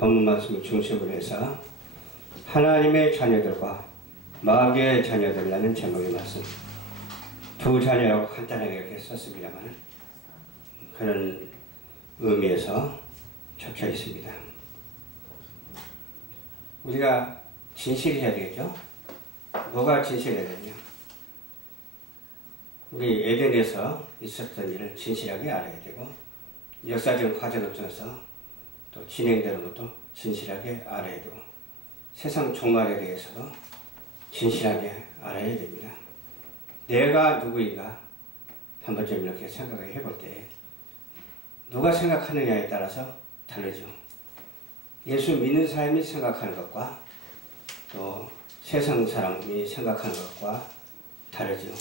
본문 말씀을 중심으로 해서 하나님의 자녀들과 마귀의 자녀들이라는 제목의 말씀, 두 자녀라고 간단하게 이렇게 썼습니다만 그런 의미에서 적혀 있습니다. 우리가 진실해야 되겠죠? 뭐가 진실해야 되냐? 우리 에덴에서 있었던 일을 진실하게 알아야 되고, 역사적 과정을 통해서 또 진행되는 것도 진실하게 알아야 되고, 세상 종말에 대해서도 진실하게 알아야 됩니다. 내가 누구인가 한 번쯤 이렇게 생각을 해볼 때 누가 생각하느냐에 따라서 다르죠. 예수 믿는 사람이 생각하는 것과 또 세상 사람이 생각하는 것과 다르죠.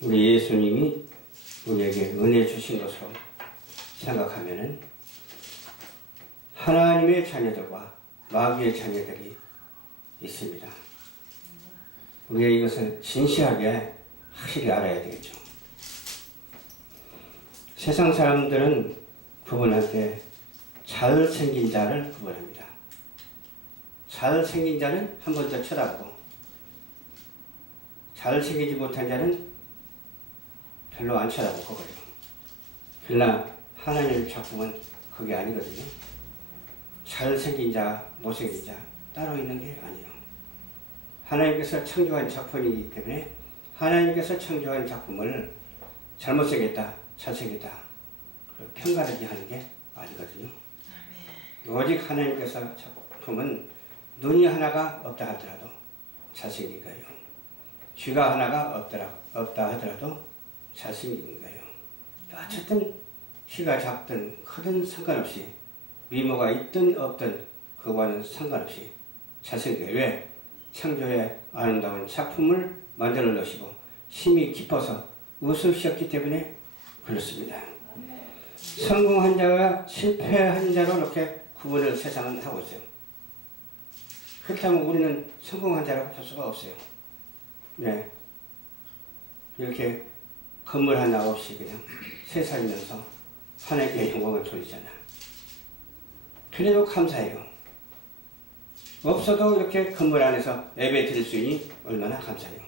우리 예수님이 우리에게 은혜 주신 것으로 생각하면은 하나님의 자녀들과 마귀의 자녀들이 있습니다. 우리가 이것을 진실하게 확실히 알아야 되겠죠. 세상 사람들은 구분할 때 잘생긴 자를 구분합니다. 잘생긴 자는 한 번 더 쳐다보고, 잘생기지 못한 자는 별로 안 쳐다보고 그래요. 그러나 하나님의 작품은 그게 아니거든요. 잘생긴 자, 못생긴 자 따로 있는 게 아니에요. 하나님께서 창조한 작품이기 때문에 하나님께서 창조한 작품을 잘못생겼다, 잘생겼다 평가하게 하는 게 아니거든요. 오직 하나님께서 작품은 눈이 하나가 없다 하더라도 잘생긴 거예요. 귀가 하나가 없다 하더라도 잘생긴 거예요. 어쨌든 키가 작든 크든 상관없이, 미모가 있든 없든 그거와는 상관없이 잘생겨요. 왜? 창조의 아름다운 작품을 만들어 놓으시고 힘이 깊어서 웃으셨기 때문에 그렇습니다. 성공한 자와 실패한 자로 이렇게 구분을 세상은 하고 있어요. 그렇다면 우리는 성공한 자라고 볼 수가 없어요. 네. 이렇게 건물 하나 없이 그냥 새 살면서 하나님께 영광을 돌리잖아. 그래도 감사해요. 없어도 이렇게 건물 안에서 예배 드릴 수 있니 얼마나 감사해요.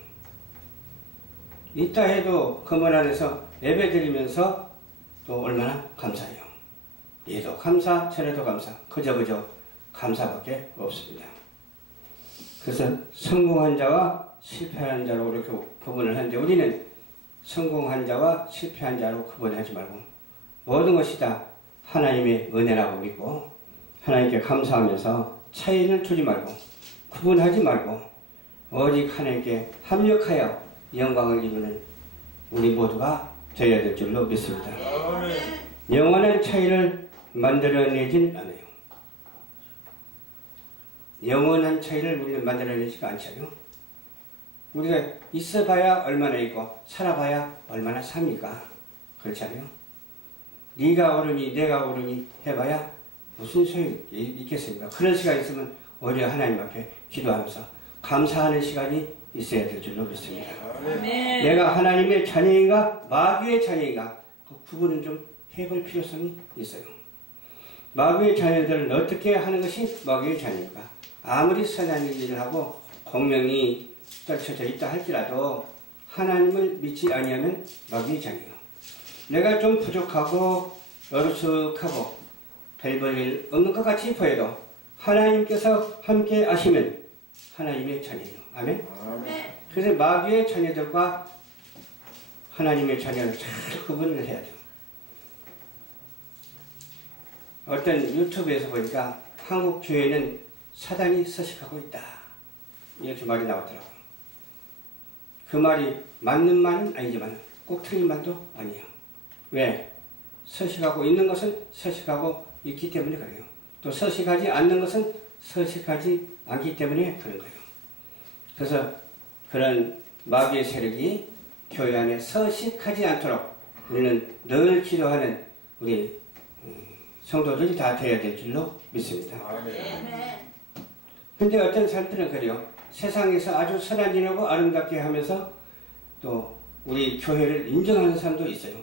있다 해도 건물 안에서 예배 드리면서 또 얼마나 감사해요. 얘도 감사, 저래도 감사, 그저 감사밖에 없습니다. 그래서 성공한 자와 실패한 자로 이렇게 구분을 하는데, 우리는 성공한 자와 실패한 자로 구분하지 말고 모든 것이 다 하나님의 은혜라고 믿고 하나님께 감사하면서 차이를 두지 말고 구분하지 말고 오직 하나님께 합력하여 영광을 이루는 우리 모두가 되어야 될 줄로 믿습니다. 영원한 차이를 만들어내진 않아요. 영원한 차이를 우리는 만들어내지가 않잖아요. 우리가 있어봐야 얼마나 있고 살아봐야 얼마나 삽니까? 그렇잖아요. 네가 옳으니 내가 옳으니 해봐야 무슨 소용이 있겠습니까? 그런 시간이 있으면 오히려 하나님 앞에 기도하면서 감사하는 시간이 있어야 될 줄로 믿습니다. 네. 내가 하나님의 자녀인가 마귀의 자녀인가 그 구분은 좀 해볼 필요성이 있어요. 마귀의 자녀들은 어떻게 하는 것이 마귀의 자녀인가? 아무리 선한 일을 하고 공명이 떨쳐져 있다 할지라도 하나님을 믿지 아니하면 마귀의 자녀예요. 내가 좀 부족하고 어리숙하고 별 볼 일 없는 것 같이 보여도 하나님께서 함께 하시면 하나님의 자녀예요. 아멘? 그래서 마귀의 자녀들과 하나님의 자녀를 잘 구분을 해야 돼요. 어떤 유튜브에서 보니까 한국 교회는 사단이 서식하고 있다, 이렇게 말이 나오더라고요. 그 말이 맞는 말은 아니지만 꼭 틀린 말도 아니에요. 왜? 서식하고 있는 것은 서식하고 있기 때문에 그래요. 또 서식하지 않는 것은 서식하지 않기 때문에 그런 거예요. 그래서 그런 마귀의 세력이 교회 안에 서식하지 않도록 우리는 늘 기도하는 우리 성도들이 다 되어야 될 줄로 믿습니다. 근데 어떤 사람들은 그래요. 세상에서 아주 선한 일하고 아름답게 하면서 또 우리 교회를 인정하는 사람도 있어요.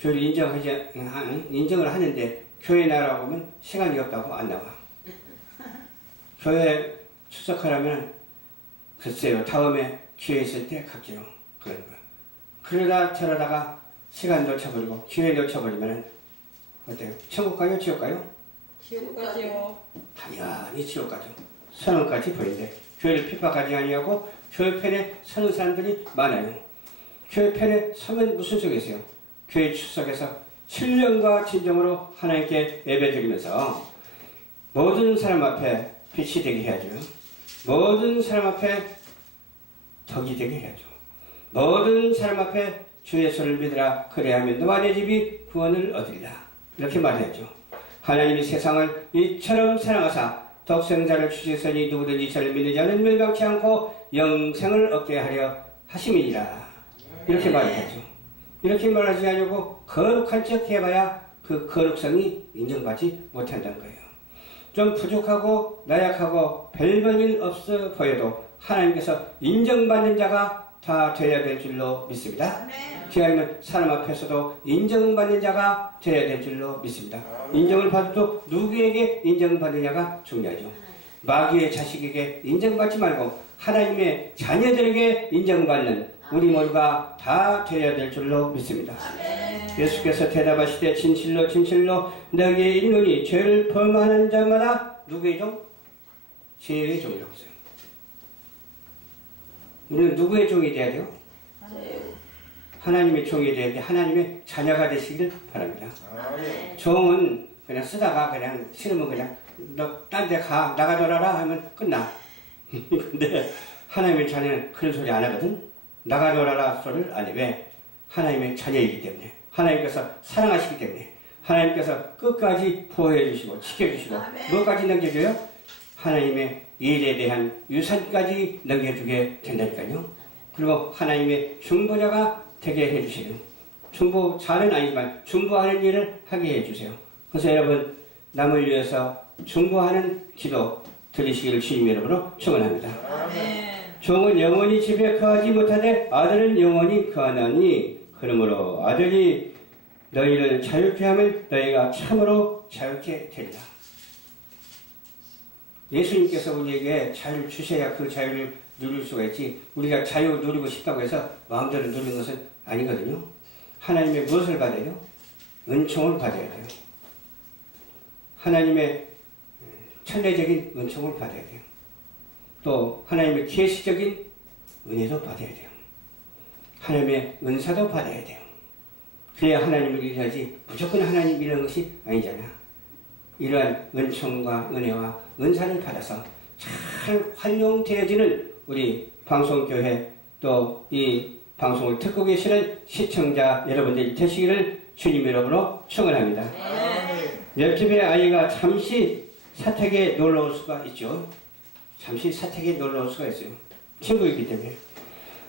교회를 인정을 하는데 교회 나라고 보면 시간이 없다고 안 나와. 교회 출석하려면 글쎄요, 다음에 기회 있을 때 갈게요. 그런 거야. 그러다 저러다가 시간 놓쳐버리고 기회 놓쳐버리면 어때요? 천국 가요? 지옥 가요? 지옥 가죠. 당연히 지옥 가죠. 선언까지 보인대. 교회를 핍박하지 아니하고 교회 편에 서는 사람들이 많아요. 교회 편에 서면 무슨 속이세요? 교회 출석에서 신령과 진정으로 하나님께 예배드리면서 모든 사람 앞에 빛이 되게 해야죠. 모든 사람 앞에 덕이 되게 해야죠. 모든 사람 앞에 주 예수를 믿으라. 그래야면 너와 내 집이 구원을 얻으리라. 이렇게 말해야죠. 하나님이 세상을 이처럼 사랑하사 독생자를 주시서니 누구든지 저를 믿는 자는 멸망치 않고 영생을 얻게 하려 하심이니라. 이렇게 말해야죠. 이렇게 말하지 않으려고 거룩한 척 해봐야 그 거룩성이 인정받지 못한다는 거예요. 좀 부족하고 나약하고 별볼일 없어 보여도 하나님께서 인정받는 자가 다 되어야 될 줄로 믿습니다. 기왕이면 사람 앞에서도 인정받는 자가 되어야 될 줄로 믿습니다. 인정을 받아도 누구에게 인정받느냐가 중요하죠. 마귀의 자식에게 인정받지 말고 하나님의 자녀들에게 인정받는 우리 모두가 다 되어야 될 줄로 믿습니다. 예수께서 대답하시되 진실로 진실로 너희에게 이르노니 죄를 범하는 자마다 누구의 종? 죄의 종이라고 했어요. 우리는 누구의 종이 돼야 돼요? 하나님의 종이 돼야 돼. 하나님의 자녀가 되시길 바랍니다. 종은 그냥 쓰다가 그냥 싫으면 그냥 너 딴 데 가 나가 놀아라 하면 끝나. 근데 하나님의 자녀는 그런 소리 안 하거든. 나가 놀아라 소리를 안 해. 왜? 하나님의 자녀이기 때문에. 하나님께서 사랑하시기 때문에. 하나님께서 끝까지 보호해 주시고 지켜주시고 뭐까지 넘겨줘요? 하나님의 일에 대한 유산까지 넘겨주게 된다니까요. 그리고 하나님의 중보자가 되게 해주세요. 중보자는 아니지만 중보하는 일을 하게 해주세요. 그래서 여러분 남을 위해서 중보하는 기도 드리시기를 주님 이름으로 축원합니다. 종은 영원히 집에 거하지 못하되 아들은 영원히 거하나니 그러므로 아들이 너희를 자유케 하면 너희가 참으로 자유케 되리라. 예수님께서 우리에게 자유를 주셔야 그 자유를 누릴 수가 있지 우리가 자유 누리고 싶다고 해서 마음대로 누리는 것은 아니거든요. 하나님의 무엇을 받아야 돼요? 은총을 받아야 돼요. 하나님의 천대적인 은총을 받아야 돼요. 또 하나님의 계시적인 은혜도 받아야 돼요. 하나님의 은사도 받아야 돼요. 그래야 하나님을 일하지 무조건 하나님 일하는 것이 아니잖아. 이러한 은총과 은혜와 은사를 받아서 잘 활용되어지는 우리 방송교회 또 이 방송을 듣고 계시는 시청자 여러분들이 되시기를 주님 이름으로 축원합니다. 옆집에 아이가 잠시 사택에 놀러 올 수가 있죠. 잠시 사택에 놀러 올 수가 있어요. 친구이기 때문에.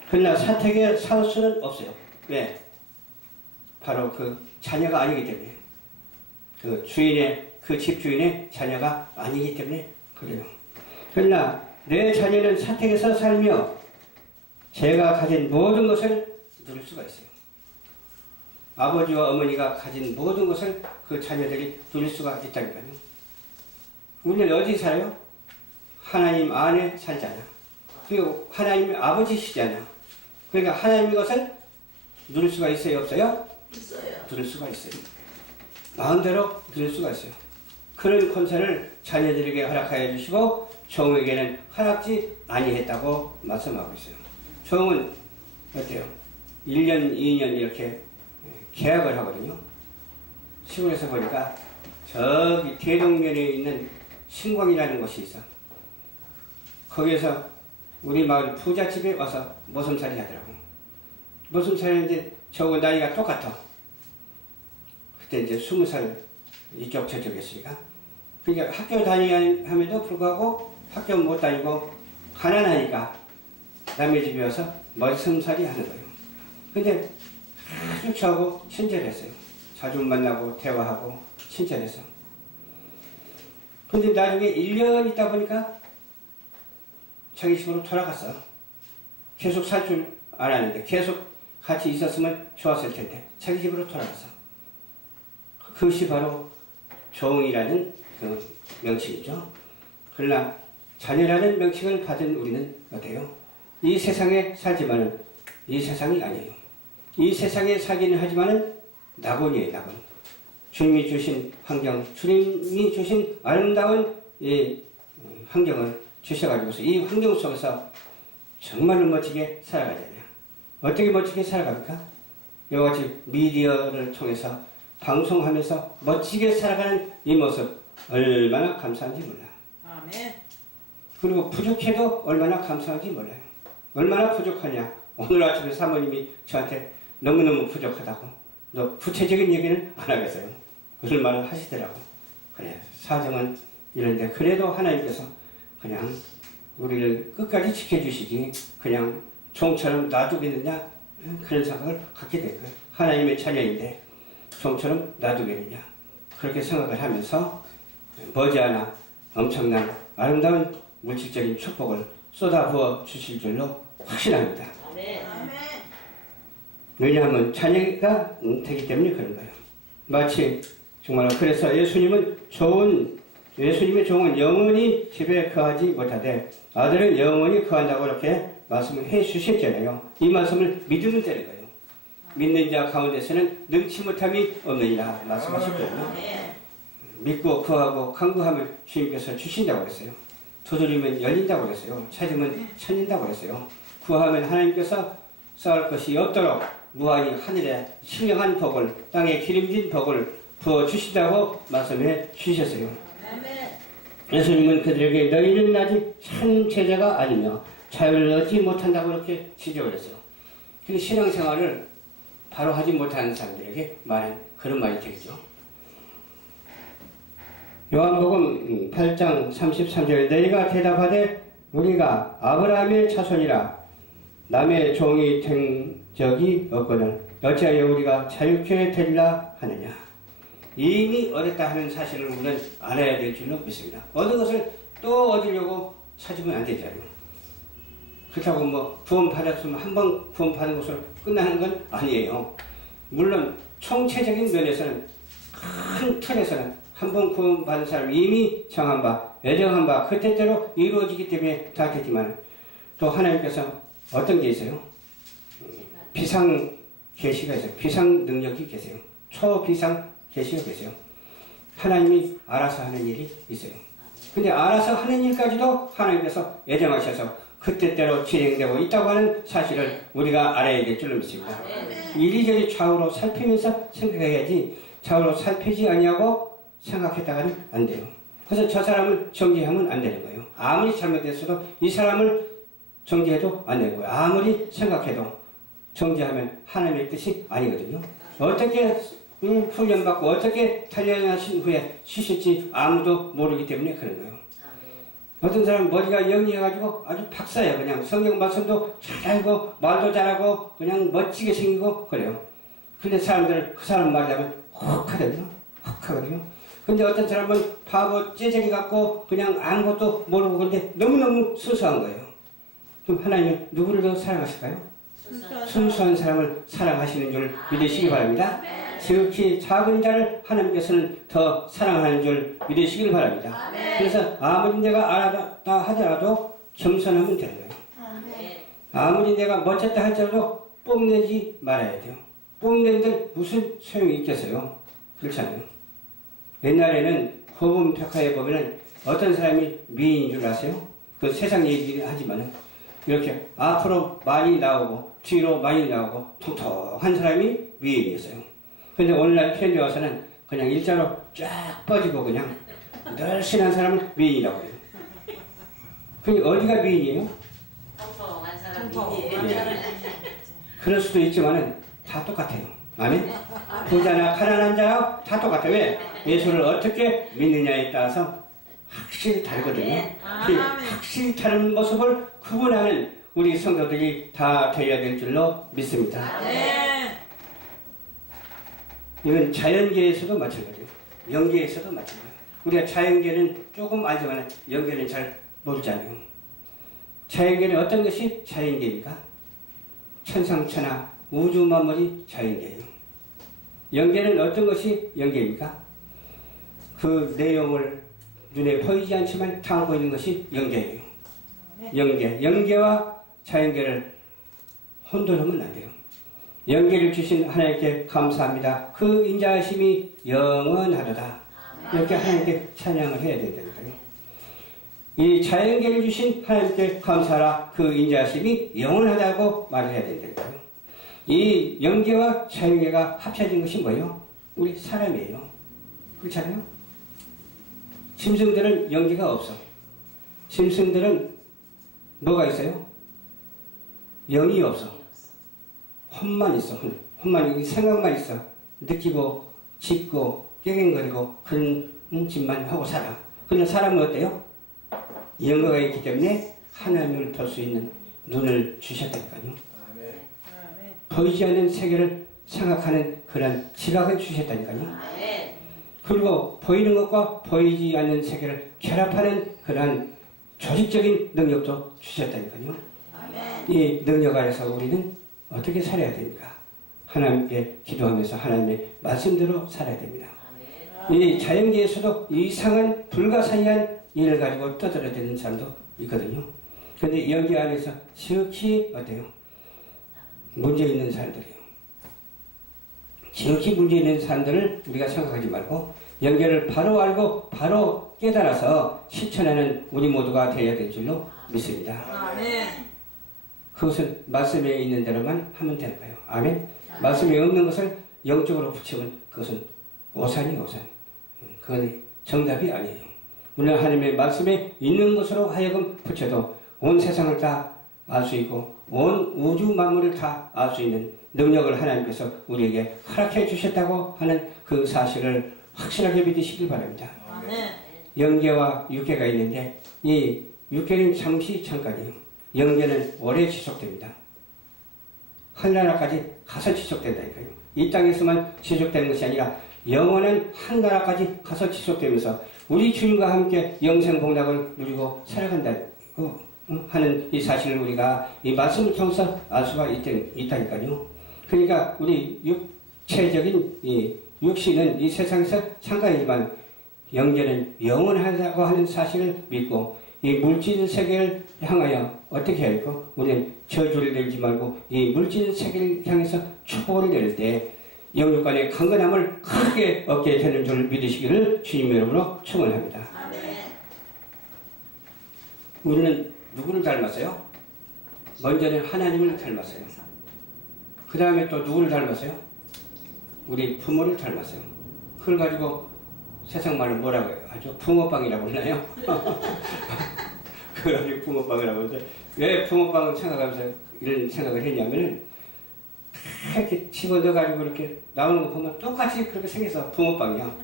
그러나 사택에 살 수는 없어요. 왜? 바로 그 자녀가 아니기 때문에. 그 주인의, 그 집주인의 자녀가 아니기 때문에 그래요. 그러나 내 자녀는 사택에서 살며 제가 가진 모든 것을 누릴 수가 있어요. 아버지와 어머니가 가진 모든 것을 그 자녀들이 누릴 수가 있다니까요. 우리는 어디 살아요? 하나님 안에 살잖아. 그리고 하나님의 아버지시잖아. 그러니까 하나님의 것을 누릴 수가 있어요? 없어요? 있어요. 누릴 수가 있어요. 마음대로 누릴 수가 있어요. 그런 권세를 자녀들에게 허락하여 주시고 종에게는 허락지 아니했다고 말씀하고 있어요. 종은 어때요? 1년, 2년 이렇게 계약을 하거든요. 시골에서 보니까 저기 대동면에 있는 신광이라는 곳이 있어. 거기에서 우리 마을 부잣집에 와서 모섬살이 하더라고. 모섬살이 하는데 저하고 나이가 똑같아. 그때 이제 20살 이쪽 저쪽 했으니까. 그러니까 학교 다니면도 불구하고 학교 못 다니고 가난하니까 남의 집에 와서 머슴살이 하는 거예요. 근데 아주 저하고 친절했어요. 자주 만나고 대화하고 친절했어. 근데 나중에 1년 있다 보니까 자기 집으로 돌아갔어. 계속 살 줄 알았는데 계속 같이 있었으면 좋았을 텐데 자기 집으로 돌아갔어. 그것이 바로 종이라는 그 명칭이죠. 그러나 자녀라는 명칭을 받은 우리는 어때요? 이 세상에 살지만은 이 세상이 아니에요. 이 세상에 살기는 하지만은 낙원이에요, 낙원. 주님이 주신 환경, 주님이 주신 아름다운 이 환경을 주셔가지고서 이 환경 속에서 정말로 멋지게 살아가잖아요. 어떻게 멋지게 살아갑니까? 이와 같이 미디어를 통해서 방송하면서 멋지게 살아가는 이 모습 얼마나 감사한지 몰라요. 아멘. 그리고 부족해도 얼마나 감사한지 몰라요. 얼마나 부족하냐. 오늘 아침에 사모님이 저한테 너무너무 부족하다고. 너 구체적인 얘기는 안 하겠어요. 그런 말을 하시더라고. 그래, 사정은 이런데 그래도 하나님께서 그냥 우리를 끝까지 지켜주시지 그냥 종처럼 놔두겠느냐 그런 생각을 갖게 된 거예요. 하나님의 자녀인데 종처럼 놔두겠느냐 그렇게 생각을 하면서 머지않아 엄청난 아름다운 물질적인 축복을 쏟아부어 주실 줄로 확신합니다. 아멘. 왜냐하면 자녀가 되기 때문에 그런 거예요. 마치 정말 그래서 예수님의 종은 영원히 집에 거하지 못하되 아들은 영원히 거한다고 이렇게 말씀을 해 주셨잖아요. 이 말씀을 믿으면 되는 거예요. 믿는 자 가운데서는 능치 못함이 없느니라 말씀하셨거든요. 믿고 구하고 간구하면 주님께서 주신다고 그랬어요. 두드리면 열린다고 그랬어요. 찾으면 찾는다고 그랬어요. 구하면 하나님께서 쌓을 것이 없도록 무한히 하늘에 신령한 복을 땅에 기름진 복을 부어주시다고 말씀해 주셨어요. 예수님은 그들에게 너희는 아직 참 제자가 아니며 자유를 얻지 못한다고 이렇게 지적을 했어요. 그 신앙생활을 바로 하지 못하는 사람들에게 말한 그런 말이 되겠죠. 요한복음 8장 33절에 너희가 대답하되 우리가 아브라함의 자손이라 남의 종이 된 적이 없거든 어찌하여 우리가 자유케 되리라 하느냐. 이미 얻었다 하는 사실을 우리는 알아야 될 줄로 믿습니다. 얻은 것을 또 얻으려고 찾으면 안 되잖아요. 그렇다고 뭐 구원 받았으면 한 번 구원 받은 것으로 끝나는 건 아니에요. 물론 총체적인 면에서는 큰 틀에서는 한 번 구원 받은 사람이 이미 정한 바, 예정한 바 그 때대로 이루어지기 때문에 다 됐지만 또 하나님께서 어떤 게 있어요? 비상 계시가 있어요. 비상 능력이 계세요. 초비상 계시가 계세요. 하나님이 알아서 하는 일이 있어요. 근데 알아서 하는 일까지도 하나님께서 예정하셔서 그때대로 진행되고 있다고 하는 사실을 우리가 알아야 될 줄로 믿습니다. 이리저리 좌우로 살피면서 생각해야지 좌우로 살피지 아니하고 생각했다가는 안 돼요. 그래서 저 사람을 정죄하면 안 되는 거예요. 아무리 잘못했어도 이 사람을 정죄해도 안 되는 거예요. 아무리 생각해도 정죄하면 하나님의 뜻이 아니거든요. 어떻게 훈련받고 어떻게 단련하신 후에 쉬실지 아무도 모르기 때문에 그런 거예요. 어떤 사람은 머리가 영리해가지고 아주 박사예요. 그냥 성경 말씀도 잘 알고 말도 잘하고 그냥 멋지게 생기고 그래요. 근데 사람들은 그 사람 말하면 혹하거든요. 혹하거든요. 근데 어떤 사람은 바보 째저리 같고 그냥 아무것도 모르고 근데 너무너무 순수한 거예요. 그럼 하나님은 누구를 더 사랑하실까요? 순수한 사람을 사랑하시는 줄 믿으시기 바랍니다. 지극히 작은 자를 하나님께서는 더 사랑하는 줄 믿으시길 바랍니다. 그래서 아무리 내가 알았다 하더라도 겸손하면 되는 거예요. 아무리 내가 멋졌다 할지라도 뽐내지 말아야 돼요. 뽐낸들 무슨 소용이 있겠어요? 그렇잖아요. 옛날에는 호분벽화에 보면은 어떤 사람이 미인인 줄 아세요? 그 세상 얘기는 하지만은 이렇게 앞으로 많이 나오고 뒤로 많이 나오고 통통한 사람이 미인이었어요. 근데 오늘날 편지 와서는 그냥 일자로 쫙 뻗이고 그냥 늘씬한 사람을 미인이라고 해요. 그게 어디가 미인이에요? 통통한 사람 그럴 수도 있지만은 다 똑같아요. 아멘? 부자나 가난한 자나 다 똑같아요. 왜? 예수를 어떻게 믿느냐에 따라서 확실히 다르거든요. 그 확실히 다른 모습을 구분하는 우리 성도들이 다 되어야 될 줄로 믿습니다. 이건 자연계에서도 마찬가지예요. 영계에서도 마찬가지예요. 우리가 자연계는 조금 알지만 영계는 잘 모르잖아요. 자연계는 어떤 것이 자연계입니까? 천상천하 우주 만물이 자연계예요. 영계는 어떤 것이 영계입니까? 그 내용을 눈에 보이지 않지만 담고 있는 것이 영계예요. 영계와 자연계를 혼돈하면 안 돼요. 영계를 주신 하나님께 감사합니다. 그 인자하심이 영원하도다. 이렇게 하나님께 찬양을 해야 된다니까요. 이 자연계를 주신 하나님께 감사하라. 그 인자하심이 영원하다고 말을 해야 된다니까요. 이 영계와 자연계가 합쳐진 것이 뭐예요? 우리 사람이에요. 그렇잖아요? 짐승들은 영계가 없어. 짐승들은 뭐가 있어요? 영이 없어. 혼만 있어. 혼만, 생각만 있어. 느끼고, 짚고, 깨갱거리고, 그런 짓만 하고 살아. 그런 사람은 어때요? 영가가 있기 때문에 하나님을 볼 수 있는 눈을 주셨다니까요. 보이지 않는 세계를 생각하는 그런 지각을 주셨다니까요. 그리고 보이는 것과 보이지 않는 세계를 결합하는 그런 조직적인 능력도 주셨다니까요. 이 능력 아래서 우리는 어떻게 살아야 됩니까? 하나님께 기도하면서 하나님의 말씀대로 살아야 됩니다. 이 자연계에서도 이상한 불가사의한 일을 가지고 떠들어대는 사람도 있거든요. 그런데 여기 안에서 지극히 어때요? 문제 있는 사람들이에요. 지극히 문제 있는 사람들을 우리가 생각하지 말고 연결을 바로 알고 바로 깨달아서 실천하는 우리 모두가 되어야 될 줄로 믿습니다. 아멘. 그것은 말씀에 있는 대로만 하면 되는 거예요. 아멘. 말씀에 없는 것을 영적으로 붙이면 그것은 오산이 오산. 그건 정답이 아니에요. 오늘 하나님의 말씀에 있는 것으로 하여금 붙여도 온 세상을 다 알 수 있고 온 우주 만물을 다 알 수 있는 능력을 하나님께서 우리에게 허락해 주셨다고 하는 그 사실을 확실하게 믿으시길 바랍니다. 아멘. 영계와 육계가 있는데 이 육계는 잠시 잠깐이에요. 영계는 오래 지속됩니다. 하늘나라까지 가서 지속된다니까요. 이 땅에서만 지속되는 것이 아니라 영원한 하늘나라까지 가서 지속되면서 우리 주님과 함께 영생복락을 누리고 살아간다고 하는 이 사실을 우리가 이 말씀을 통해서 알 수가 있다니까요. 그러니까 우리 육체적인 이 육신은 이 세상에서 잠깐이지만 영계는 영원하다고 하는 사실을 믿고 이 물질 세계를 향하여 어떻게 해야 할까? 우리는 저주를 내지 말고 이 물질 세계를 향해서 축복을 내릴 때 영육 간의 강건함을 크게 얻게 되는 줄 믿으시기를 주님의 이름으로 축원합니다. 아멘. 우리는 누구를 닮았어요? 먼저는 하나님을 닮았어요. 그 다음에 또 누구를 닮았어요? 우리 부모를 닮았어요. 그걸 가지고 세상 말로 뭐라고 해요? 아주 붕어빵이라고 그러나요? 그걸 가지고 붕어빵이라고 하는데 왜 붕어빵을 생각하면서 이런 생각을 했냐면은 이렇게 집어넣어가지고 이렇게 나오는 거 보면 똑같이 그렇게 생겨서 붕어빵이야.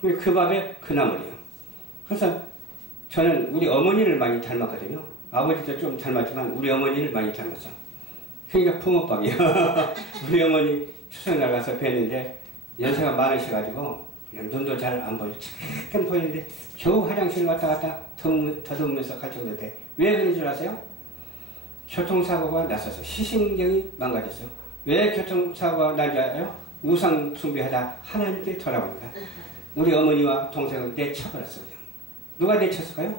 그 밥에 그 나물이에요. 그래서 저는 우리 어머니를 많이 닮았거든요. 아버지도 좀 닮았지만 우리 어머니를 많이 닮았어. 그러니까 붕어빵이야. 우리 어머니 추석 나가서 뵀는데 연세가 많으셔가지고 그냥 눈도 잘 안 보이고 잠깐 보이는데 겨우 화장실 왔다 갔다 더듬으면서 갈 정도 돼. 왜 그런 줄 아세요? 교통사고가 났었어. 시신경이 망가졌어요. 왜 교통사고가 난지 알아요? 우상 숭배하다 하나님께 돌아옵니다. 우리 어머니와 동생을 내쳐버렸어요. 누가 내쳤을까요?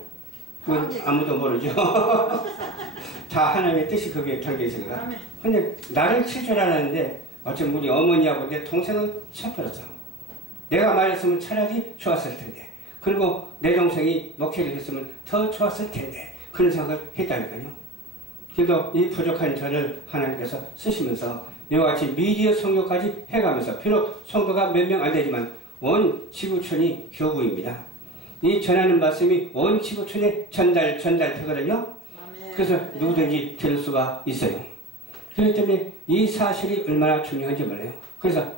그건 아무도 모르죠. 다 하나님의 뜻이 거기에 담겨 있으니까. 근데 나를 칠 줄 알았는데 어쩜 우리 어머니하고 내 동생을 쳐버렸어. 내가 말했으면 차라리 좋았을 텐데. 그리고 내 동생이 목회를 했으면 더 좋았을 텐데. 그런 생각을 했다니까요. 그래도 이 부족한 저를 하나님께서 쓰시면서 이와 같이 미디어 성교까지 해가면서 비록 성도가 몇 명 안 되지만 온 지구촌이 교구입니다. 이 전하는 말씀이 온 지구촌에 전달되거든요. 그래서 누구든지 들을 수가 있어요. 그렇기 때문에 이 사실이 얼마나 중요한지 몰라요. 그래서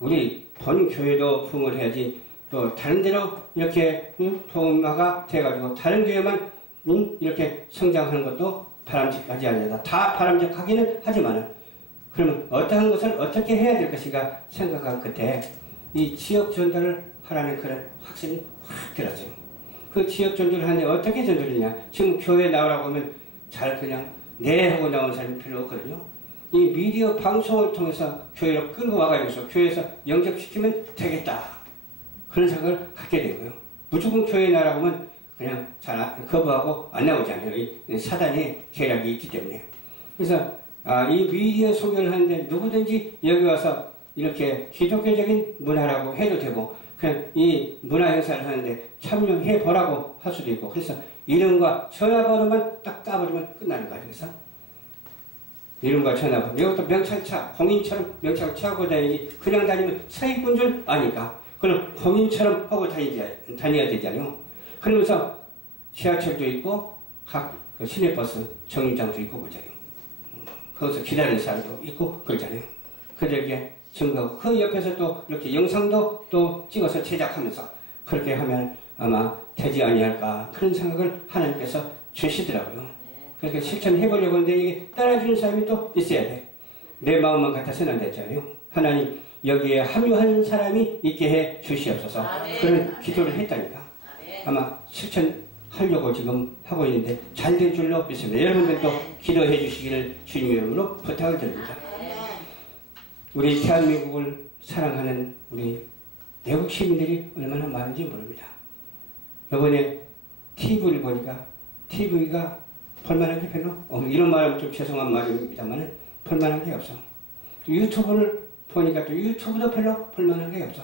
우리 본 교회도 부흥을 해야지 또 다른 데로 이렇게 부흥화가 돼가지고 다른 교회만 이렇게 성장하는 것도 바람직하지 않냐. 다 바람직하기는 하지만 그러면 어떠한 것을 어떻게 해야 될 것인가 생각한 끝에 이 지역 전달을 하라는 그런 확신이 확 들었어요. 그 지역 전도를 하는데 어떻게 전도를 하냐. 지금 교회 나오라고 하면 잘 그냥 네 하고 나온 사람이 별로 없거든요. 이 미디어 방송을 통해서 교회로 끌고 와가지고 교회에서 영접시키면 되겠다. 그런 생각을 갖게 된 거예요. 무조건 교회 나라고 하면 그냥 거부하고 안 나오잖아요. 이 사단의 계략이 있기 때문에. 그래서 이 미디어 소개를 하는데 누구든지 여기 와서 이렇게 기독교적인 문화라고 해도 되고 그냥 이 문화 행사를 하는데 참여해 보라고 할 수도 있고 그래서 이름과 전화번호만 딱 따버리면 끝나는 거예요. 그래서 이름과 전화번호 이것도 명찰차 공인처럼 명찰 차고 다니지 그냥 다니면 사기꾼 줄 아니까 그럼 공인처럼 하고 다녀야 되잖아요. 그러면서 지하철도 있고 각 시내버스 정류장도 있고 그러잖아요. 거기서 기다리는 사람도 있고 그러잖아요. 그들에게 증거하고 그 옆에서 또 이렇게 영상도 또 찍어서 제작하면서 그렇게 하면 아마 되지 아니할까 그런 생각을 하나님께서 주시더라고요. 그렇게 실천해 보려고 하는데 이게 따라주는 사람이 또 있어야 돼. 내 마음만 같아서는 안 되잖아요. 하나님 여기에 합류하는 사람이 있게 해 주시옵소서. 그런 기도를 했다니까. 아마 실천하려고 지금 하고 있는데 잘 될 줄로 믿습니다. 여러분들도 기도해 주시기를 주님 이름으로 부탁을 드립니다. 우리 대한민국을 사랑하는 우리 외국 시민들이 얼마나 많은지 모릅니다. 이번에 TV를 보니까 TV가 볼만한 게 별로 이런 말하면 좀 죄송한 말입니다만 볼만한 게 없어. 유튜브를 보니까 또 유튜브도 별로 볼만한 게 없어.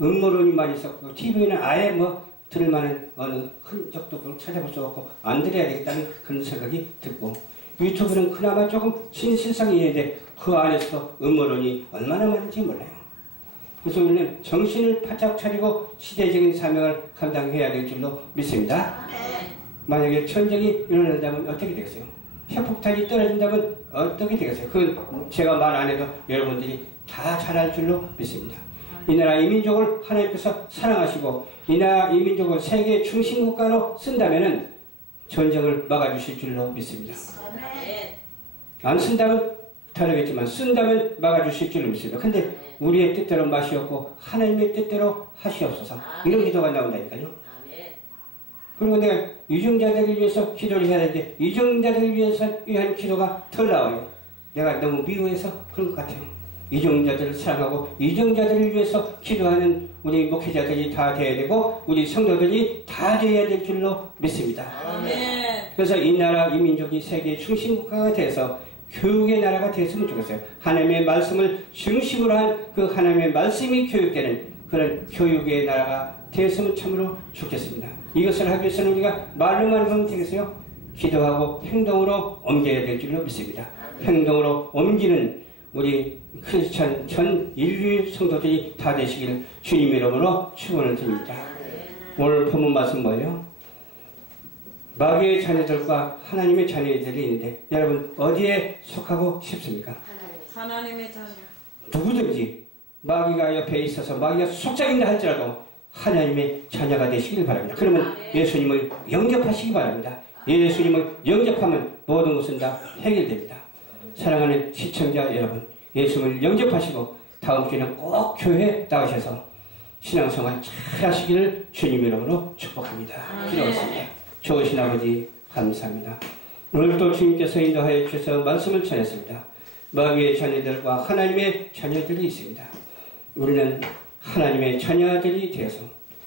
음모론이 많이 있었고 TV는 아예 뭐 들을 만한 어느 흔적도 찾아볼 수 없고 안 들어야 되겠다는 그런 생각이 들고 유튜브는 그나마 조금 신실성이 있는데 그 안에서도 음모론이 얼마나 많은지 몰라요. 그래서 우리는 정신을 바짝 차리고 시대적인 사명을 감당해야 될 줄로 믿습니다. 만약에 전쟁이 일어난다면 어떻게 되겠어요? 핵폭탄이 떨어진다면 어떻게 되겠어요? 그건 제가 말 안 해도 여러분들이 다 잘 알 줄로 믿습니다. 이 나라 이 민족을 하나님께서 사랑하시고 이 나라 이 민족을 세계 중심 국가로 쓴다면은 전쟁을 막아주실 줄로 믿습니다. 안 쓴다면 다르겠지만 쓴다면 막아주실 줄로 믿습니다. 근데 우리의 뜻대로 마시옵고 하나님의 뜻대로 하시옵소서 이런 기도가 나온다니까요. 그리고 내가 유증자들을 위해서 기도를 해야 되는데 유증자들을 위한 기도가 덜 나와요. 내가 너무 미워해서 그런 것 같아요. 이중자들을 사랑하고 이중자들을 위해서 기도하는 우리 목회자들이 다 돼야 되고 우리 성도들이 다 돼야 될 줄로 믿습니다. 그래서 이 나라 이 민족이 세계 중심 국가가 돼서 교육의 나라가 됐으면 좋겠어요. 하나님의 말씀을 중심으로 한 그 하나님의 말씀이 교육되는 그런 교육의 나라가 됐으면 참으로 좋겠습니다. 이것을 하기 위해서는 우리가 말로만 하면 되겠어요? 기도하고 행동으로 옮겨야 될 줄로 믿습니다. 행동으로 옮기는 우리 크리스찬 전 인류 성도들이 다 되시기를 주님 이름으로 축원을 드립니다. 오늘 본문 말씀 뭐예요? 마귀의 자녀들과 하나님의 자녀들이 있는데 여러분 어디에 속하고 싶습니까? 하나님의 자녀. 누구든지 마귀가 옆에 있어서 마귀가 속삭인다 할지라도 하나님의 자녀가 되시길 바랍니다. 그러면 예수님을 영접하시기 바랍니다. 예수님을 영접하면 모든 것은 다 해결됩니다. 사랑하는 시청자 여러분, 예수님을 영접하시고 다음 주에는 꼭 교회에 나가셔서 신앙생활 잘 하시기를 주님 이름으로 축복합니다. 기도하겠습니다. 좋으신 아버지 감사합니다. 오늘도 주님께서 인도하여 주셔서 말씀을 전했습니다. 마귀의 자녀들과 하나님의 자녀들이 있습니다. 우리는 하나님의 자녀들이 되어서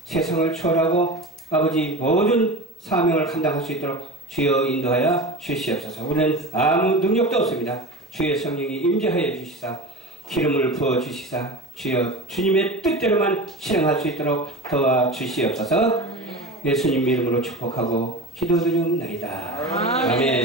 세상을 초월하고 아버지 모든 사명을 감당할 수 있도록 주여 인도하여 주시옵소서. 우리는 아무 능력도 없습니다. 주의 성령이 임재하여 주시사 기름을 부어 주시사 주여 주님의 뜻대로만 실행할 수 있도록 도와주시옵소서. 예수님 이름으로 축복하고 기도드리옵나이다. 아멘.